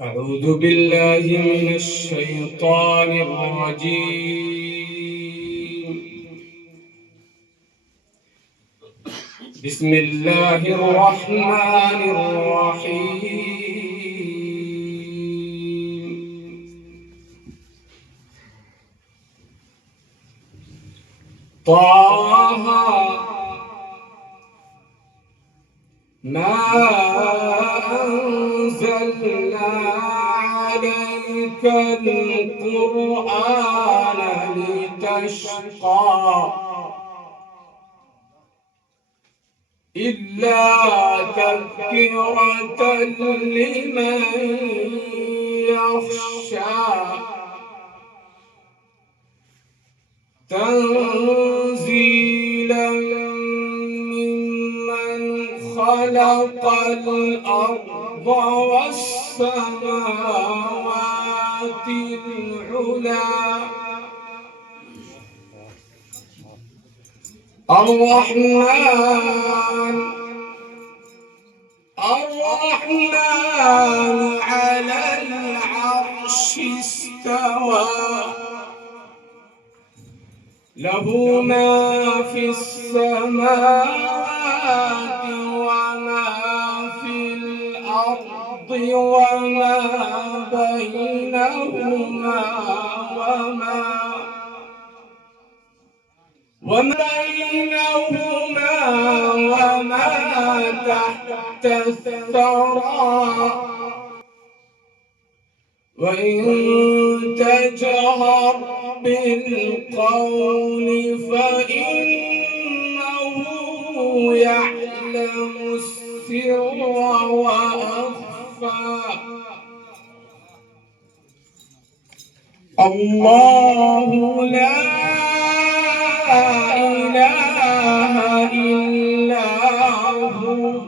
أعوذ بالله من الشيطان الرجيم. بسم الله الرحمن الرحيم. طه ما أنزلنا عليك القرآن لتشقى إلا تذكرة لمن يخشى تنزيلا ممن خلق الأرض والسماوات العلى الرحمن على العرش استوى له ما في السماوات وما في الأرض وما بينهما وما تحت الثرى وإن تجهر بالقول فإنه يعلم السر وأخفى الله لا إله إلا هو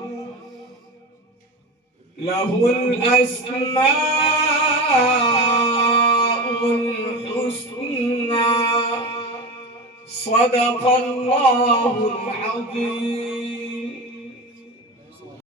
له الأسماء الحسنى صدق الله العظيم.